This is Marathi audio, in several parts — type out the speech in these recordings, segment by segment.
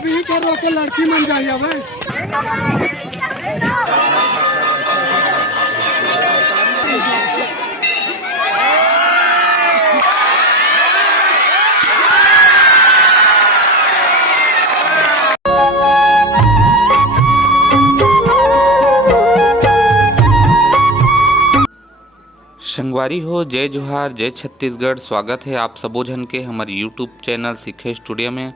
अभी तो रोके लड़की मन जाइए भाई। संगवारी हो, जय जोहार, जय छत्तीसगढ़। स्वागत है आप सबो जन के हमारे यूट्यूब चैनल सीखे स्टूडियो में।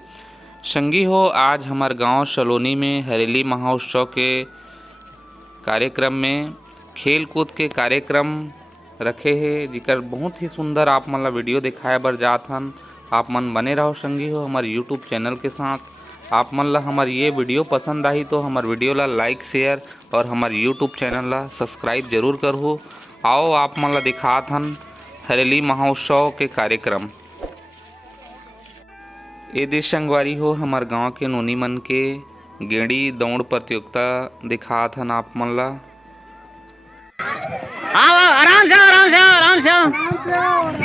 संगी हो, आज हमारे गांव सलोनी में हरेली महोत्सव के कार्यक्रम में खेल कूद के कार्यक्रम रखे हैं, जिकर बहुत ही सुंदर आप मन ला वीडियो दिखाए बर जात हन। आप मन बने रहो संगी हो हमारे यूट्यूब चैनल के साथ। आप मन ला हमारी ये वीडियो पसंद आई तो हमारे वीडियो ला लाइक शेयर और हमारे यूट्यूब चैनल ला सब्सक्राइब जरूर करो। आओ आप मन ला दिखात हन हरेली महोत्सव के कार्यक्रम। ए देश संगवारी हो, हमार गांव के नोनी मन के गेड़ी दौड़ प्रतियोगिता दिखात हन आप मन ला। आओ आराम से आराम से आराम से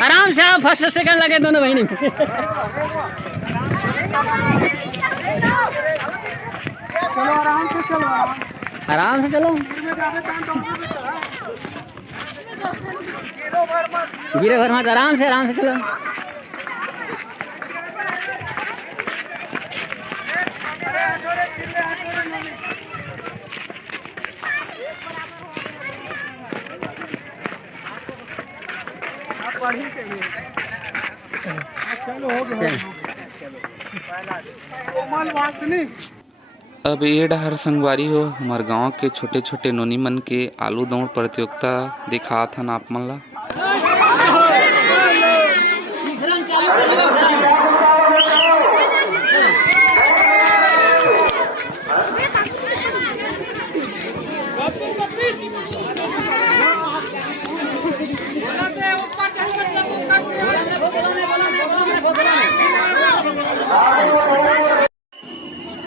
आराम से फर्स्ट सेकंड लगे दोनों बहनी। चलो आराम से चलो, आराम से चलो, गिरे भर मत, आराम से चलो। अब ये डहर संगवारी हो, हमारे गांव के छोटे छोटे नोनी मन के आलू दौड़ प्रतियोगिता दिखात हन आप मन ला।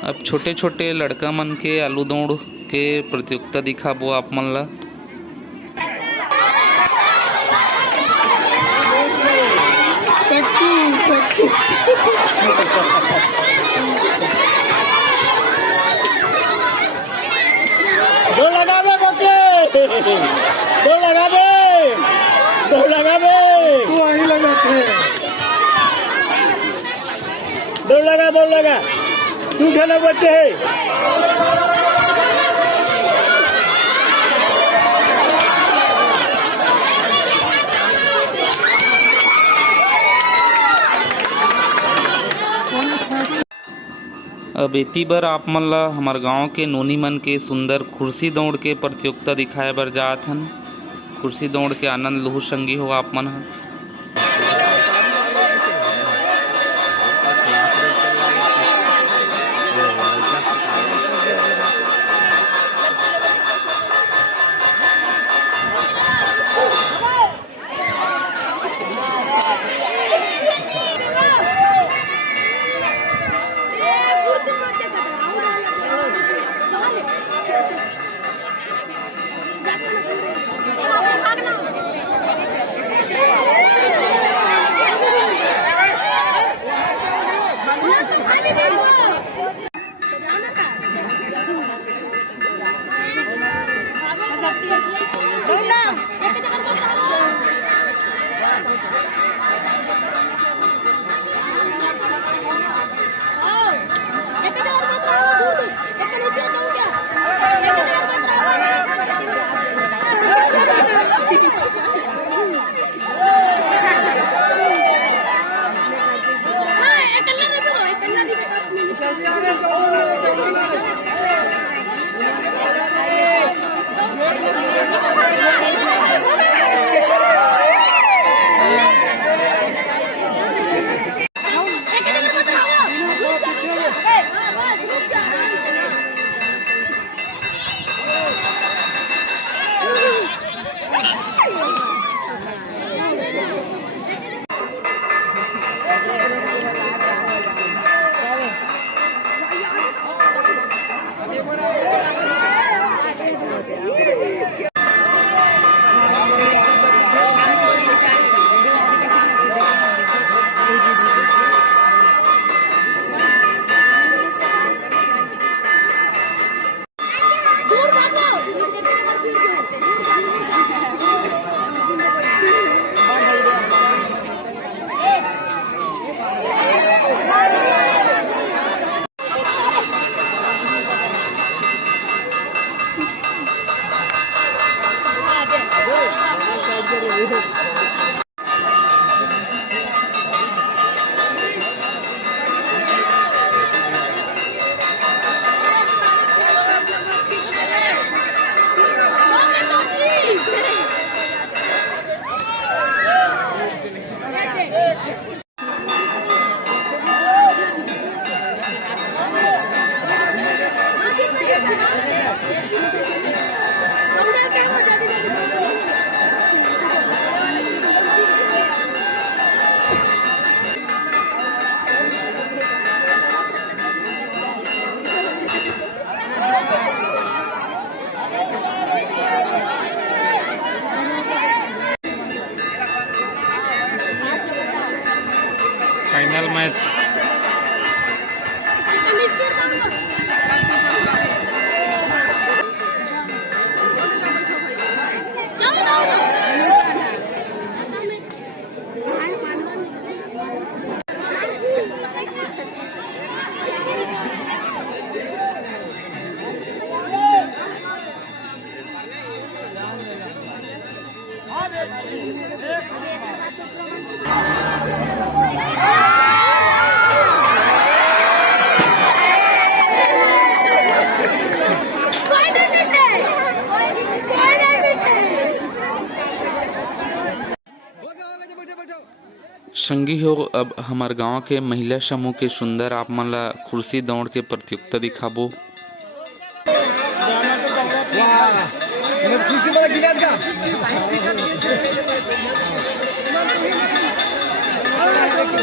अब छोटे छोटे लड़का मन के आलू दौड़ के प्रतियोगिता दिखाबो आप मन ला। दो लगा दे बकरे, दो लगा दे, दो लगा दे, तू वही लगाते दो लगा तू खाना बच्चे है। अब इति बर आप मन ला हमार गांव के नोनी मन के सुंदर कुर्सी दौड़ के प्रतियोगिता दिखाए बर जात हन। कुर्सी दौड़ के आनंद लहू संगी हो आप मन ह। Final match. संगी हो, अब हमार गांव के महिला समूह के सुंदर आप मन ला कुर्सी दौड़ के प्रतियोगिता दिखाबो।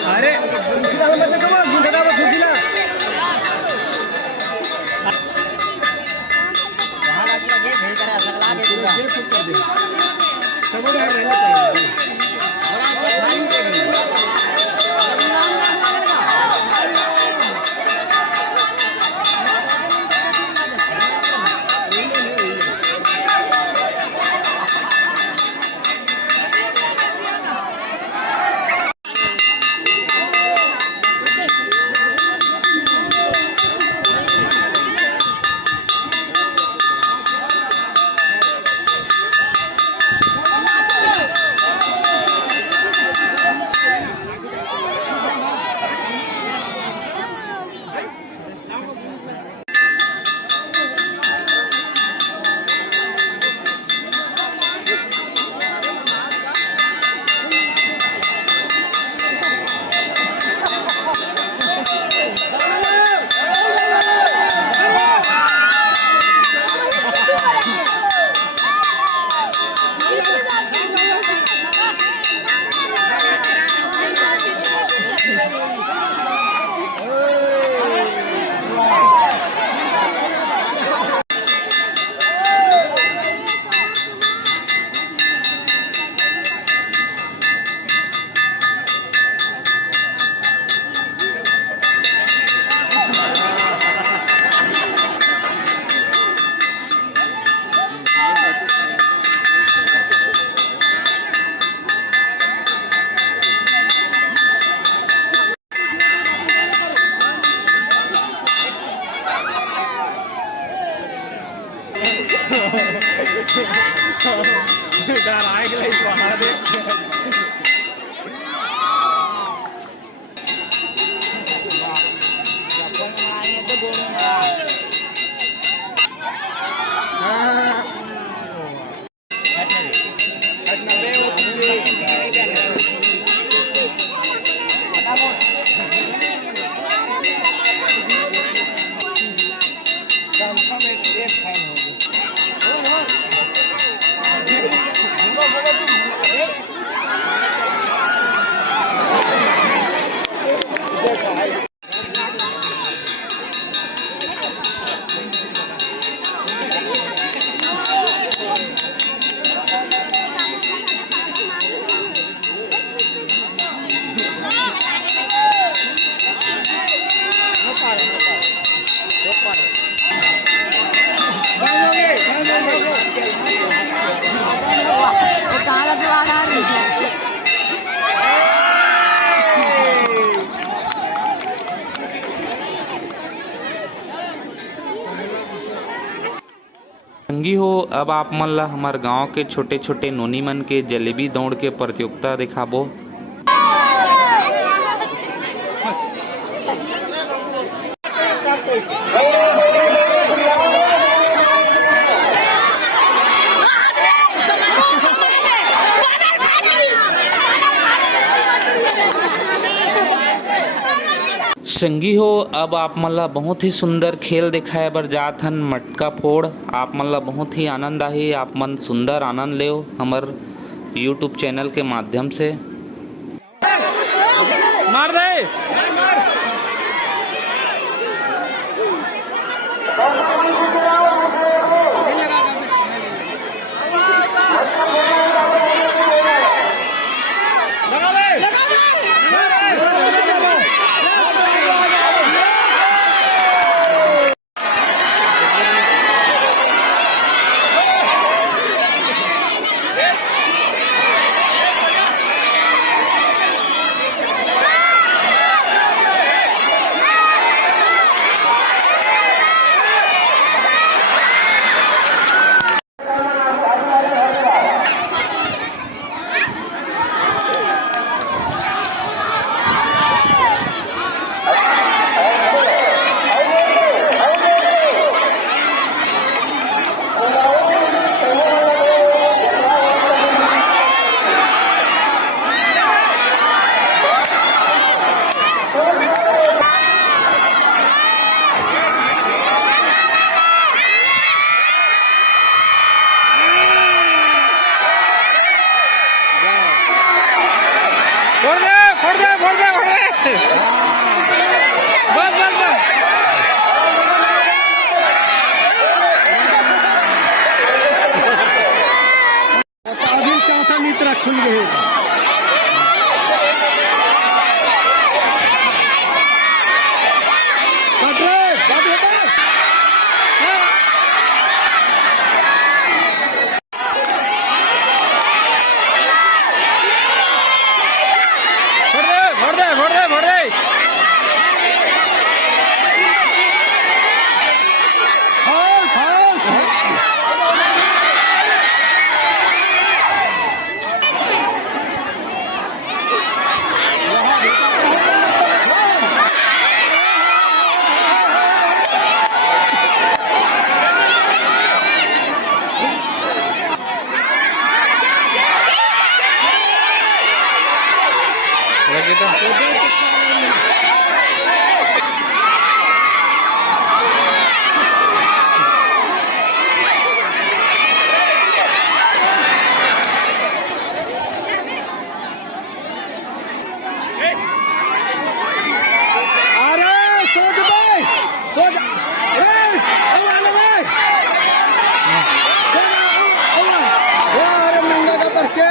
अरे डर आएगा संगी हो, अब आप मन ला हमार गांव के छोटे छोटे नोनी मन के जलेबी दौड़ के प्रतियोगिता दिखाबो। संगी हो, अब आप मन ला बहुत ही सुंदर खेल दिखाए बर जात हन मटका फोड़। आप मन ला बहुत ही आनंद आही, आप मन सुंदर आनंद लेओ हमर यूट्यूब चैनल के माध्यम से। मार दे लगा ले बस बस बस अभी चौथा मित्र खुल गए भर दे अरे सोच भाई सोच अरे नंगा का करके